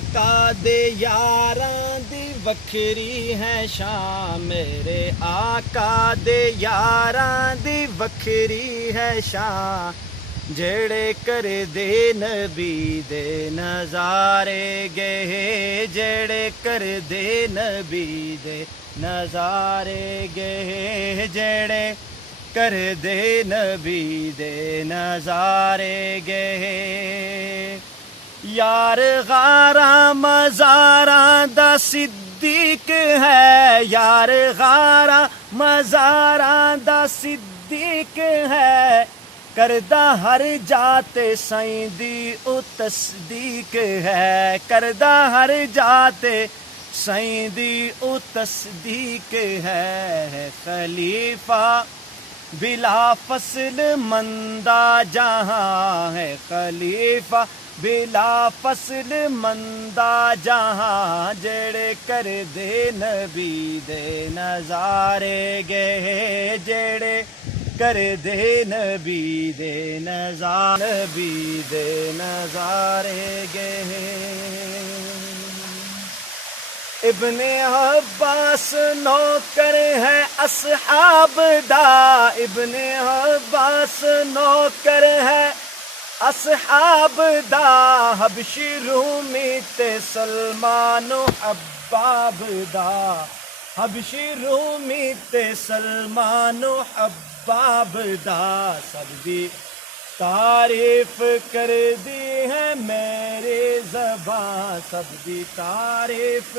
آقا دے یاراں دی وکھری ہے شان، میرے آقا دے یاراں دی وکھری ہے شان، جڑے کر دے نبی دے نظارے گئے، جڑے کر دے نبی دے نظارے گئے، جڑے کر دے نبی دے نظارے گئے۔ یار غاراں مزاراں دا صدیق ہے، یار غاراں مزاراں دا صدیق ہے، کردہ ہر جات سائیں دی او تصدیق ہے، کردہ ہر جات سائیں دی او تصدیق ہے۔ خلیفہ بلا فصل مندہ جہاں ہے، خلیفہ بلا فصل مندہ جہاں، جڑے کر دے نبی دے نظارے گئے، جڑے کر دے نبی دے نبی دے نظارے گئے۔ ابن عباس نوکر ہے اصحاب دا، ابن عباس نوکر ہے اصحاب دا، حبشی رومی تے سلمان و حباب دا، حبشی رومی تے سلمان و حباب دا، سب دی تعریف کر دی ہے میرے زباں، سب دی تعریف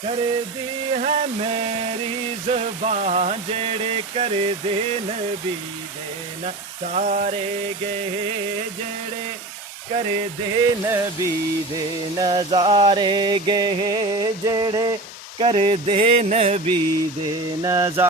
کر دی ہے میری زباں، جڑے کر دے نبی دے نظارے گئے، جڑے کر دے نبی دے نظارے گئے، جڑے کر دے نبی دے نظارے